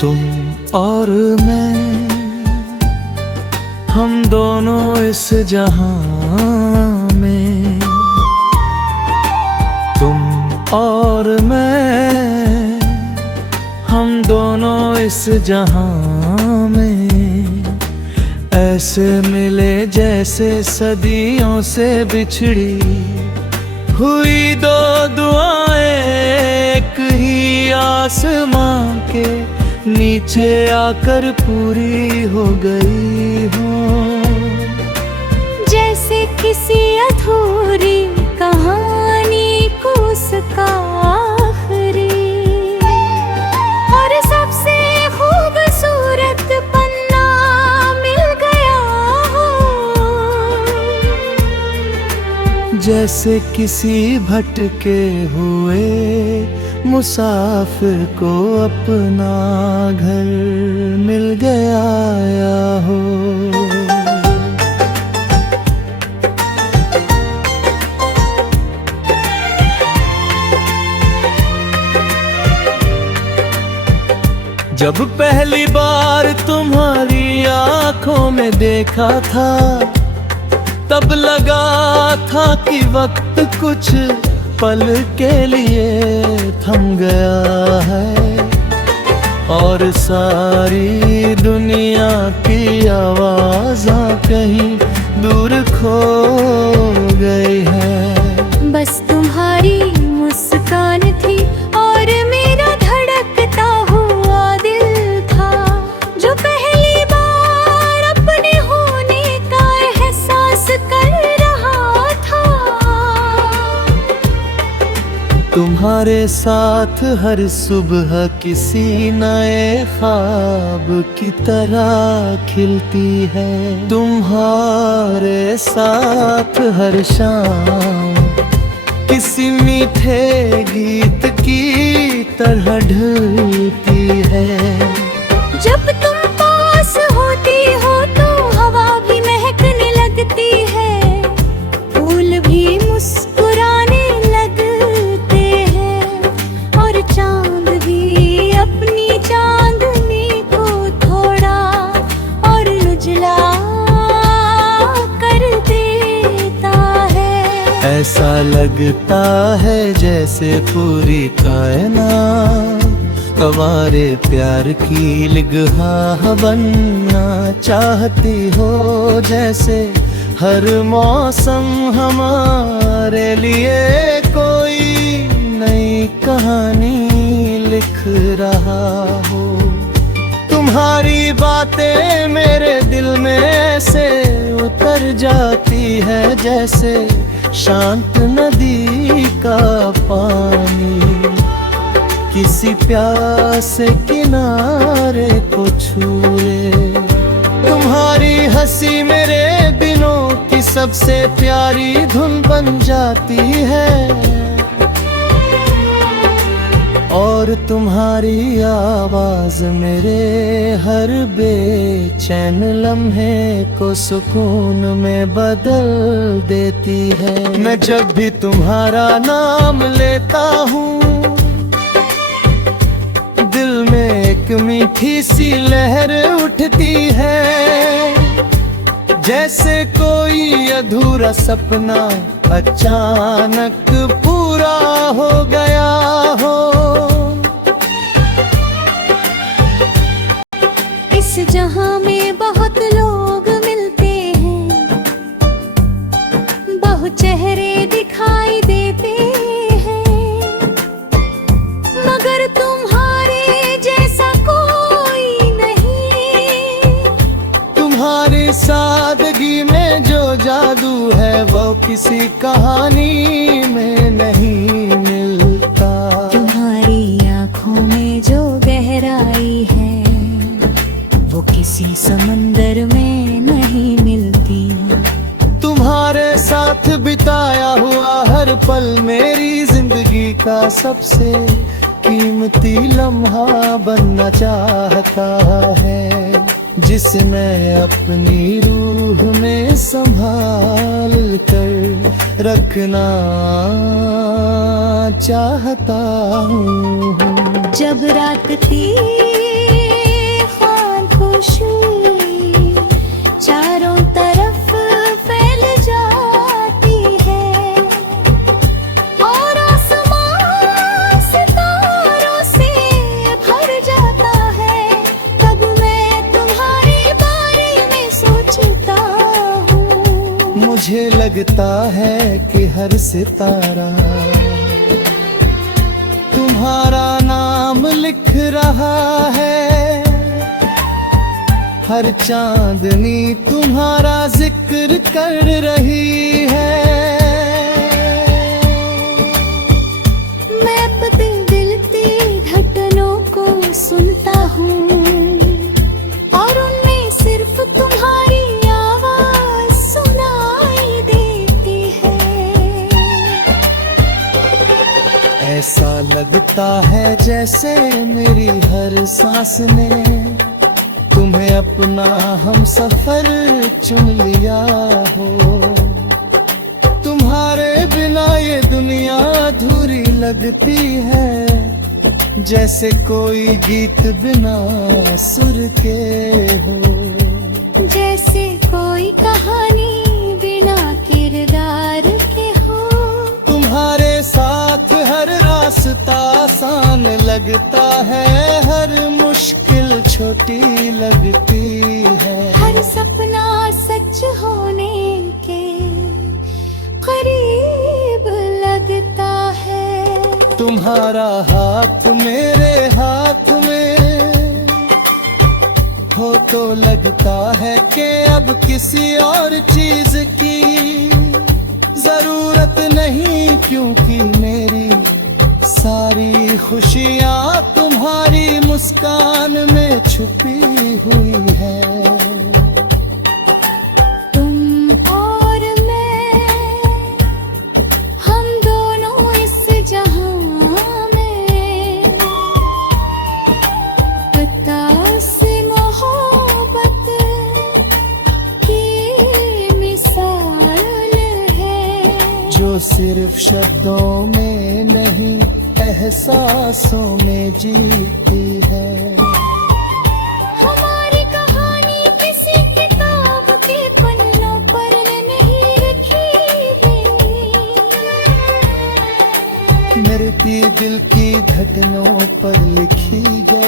तुम और मैं, हम दोनों इस जहां में। तुम और मैं, हम दोनों इस जहां में। ऐसे मिले जैसे सदियों से बिछड़ी हुई दो दुआएं, एक ही आसमां के नीचे आकर पूरी हो गई हो। जैसे किसी अधूरी कहानी को उसका आखिरी और सबसे खूबसूरत पन्ना मिल गया हो। जैसे किसी भटके हुए मुसाफिर को अपना घर मिल गया हो। जब पहली बार तुम्हारी आंखों में देखा था, तब लगा था कि वक्त कुछ पल के लिए थम गया है और सारी दुनिया की आवाज़ें कहीं दूर खो गई है। बस तुम्हारी मुस्कान थी और मेरा धड़कता हुआ दिल था, जो पहली बार अपने होने का एहसास कर रहा था। तुम्हारे साथ हर सुबह किसी नए ख्वाब की तरह खिलती है। तुम्हारे साथ हर शाम किसी मीठे गीत की तरह ढलती है। जब तुम पास होती हो तो हवा भी महकने लगती है, फूल भी मुस्कुराने लगते हैं और चांद भी अपनी चांदनी को थोड़ा और उजला कर देता है। ऐसा लगता है जैसे पूरी कायनात तुम्हारे प्यार की लिगहा बनना चाहती हो। जैसे हर मौसम हमारे लिए कोई नई कहानी लिख रहा हो। तुम्हारी बातें मेरे दिल में ऐसे उतर जाती है जैसे शांत नदी का पानी किसी प्यासे किनारे को छूए। तुम्हारी हंसी मेरे दिनों की सबसे प्यारी धुन बन जाती है और तुम्हारी आवाज मेरे हर बेचैन लम्हे को सुकून में बदल देती है। मैं जब भी तुम्हारा नाम लेता हूँ, दिल में एक मीठी सी लहर उठती है, जैसे कोई अधूरा सपना अचानक पूरा हो गया हो। इस जहां में बहुत लोग मिलते हैं, बहुत चेहरे दिखाई देते हैं, मगर तुम्हारे जैसा कोई नहीं। तुम्हारी सादगी में जो जादू है वो किसी कहानी में नहीं मिलता। तुम्हारी आँखों में जो गहराई है वो किसी समंदर में नहीं मिलती। तुम्हारे साथ बिताया हुआ हर पल मेरी जिंदगी का सबसे कीमती लम्हा बनना चाहता है, जिसे मैं अपनी रूह में संभाल कर रखना चाहता हूँ। जब रात थी मुझे लगता है कि हर सितारा तुम्हारा नाम लिख रहा है, हर चांदनी तुम्हारा जिक्र कर रही है। मैं बदलती घटनों को सुनता हूँ और उनमें सिर्फ तुम्हारी आवाज सुनाई देती है। ऐसा लगता है जैसे मेरी हर सांस ने तुम्हें अपना हम सफर चुन लिया हो। तुम्हारे बिना ये दुनिया अधूरी लगती है, जैसे कोई गीत बिना सुर के हो, जैसे कोई कहानी बिना किरदार के हो। तुम्हारे साथ हर रास्ता आसान लगता है, हर मुश्किल छोटी लगती है, हर सपना सच होने के करीब लगता है। तुम्हारा हाथ मेरे हाथ में हो तो लगता है कि अब किसी और चीज की जरूरत नहीं, क्योंकि मेरी सारी खुशियाँ तुम्हारी मुस्कान में छुपी हुई है। तुम और मैं, हम दोनों इस जहां में कतार से मोहब्बत की मिसाल है, जो सिर्फ शब्दों में नहीं एहसासों में जीती है। हमारी कहानी किसी किताब के पन्नों पर नहीं रखी गई, मेरे दिल की धड़कनों पर लिखी गई।